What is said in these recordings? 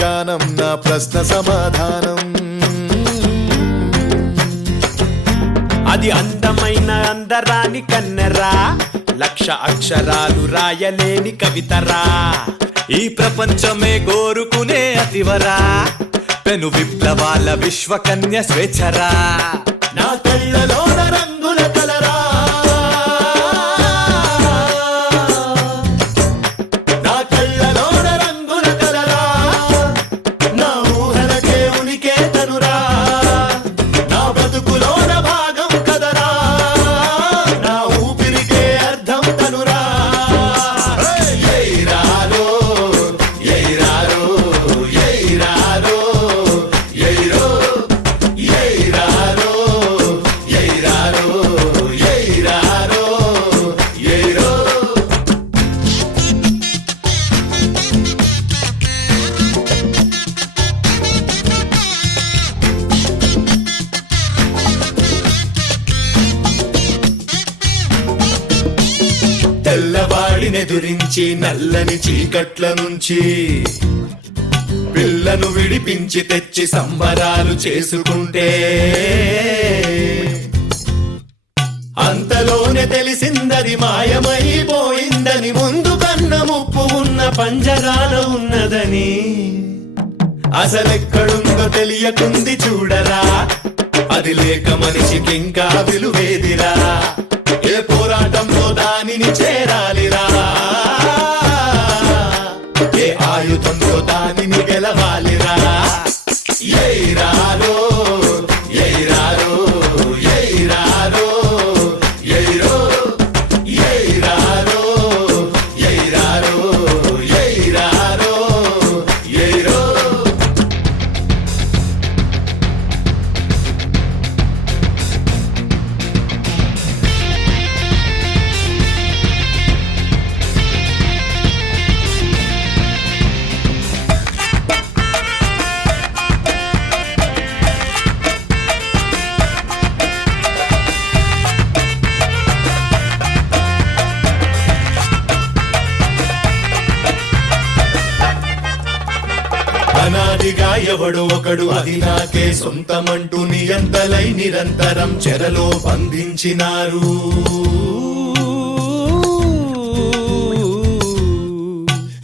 గానం నా ప్రశ్న సమాధానం. అది అందమైన అందరాని కన్నెరా, లక్ష అక్షరాలు రాయలేని కవితరా. ఈ ప్రపంచమే కోరుకునే అతివరా, పెను విప్లవాల విశ్వకన్య స్వేచ్ఛరా. నా కళ్ళలోన రంగుల కలరా, నా కళ్ళలోన రంగుల కలరా, నా ఊహలకే ఉనికే తనురా, నా బతుకులోన భాగం కదరా, నా ఊపిరికే అర్థం తనురా. ఎయిరారో ఎయిరారో ఎయిరారో ఎయిరో ఎయిరారో ఎయిరారో ఎయిరారో ఎయిరో. తెల్లవాడినెదురించి నల్లని చీకట్ల నుంచి పిల్లను విడిపించి తెచ్చి సంబరాలు చేసుకుంటే అంతలోనే తెలిసిందది మాయమైపోయిందని, ముందు కన్న ముప్పు ఉన్న పంజరాల ఉన్నదని. అసలెక్కడుందో తెలియకుంది చూడరా, అది లేక మనిషికి ఇంకా విలువేదిరా. ఏ పోరాటంలో దానిని చేరాలిరా, ఏ ఆయుధంలో దానిని గెలవాలిరా. ఎయిరారో ఎయిరారో ఎయిరారో ఎయిరో ఎయిరారో ఎయిరారో ఎయిరారో ఎయిరో. అనాదిగా ఎవడు ఒకడు అది నాకే సొంతమంటూ నియంతలై నిరంతరం చెరలో బంధించినారు.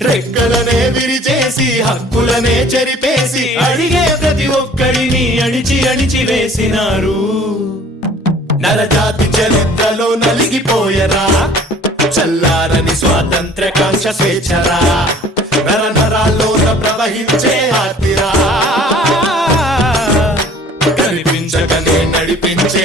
రెక్కలనే విరిచేసి హక్కులనే చెరిపేసి అడిగే ప్రతి ఒక్కడిని అణిచి అణిచి వేసినారు. నరజాతి చరిత్రలో నలిగిపోయరా, చల్లారని స్వాతంత్ర కాంక్ష స్వేచ్ఛరా, నర నరాల్లోన ప్రవహించే ఆర్తిరా, కనిపించకనే నడిపించే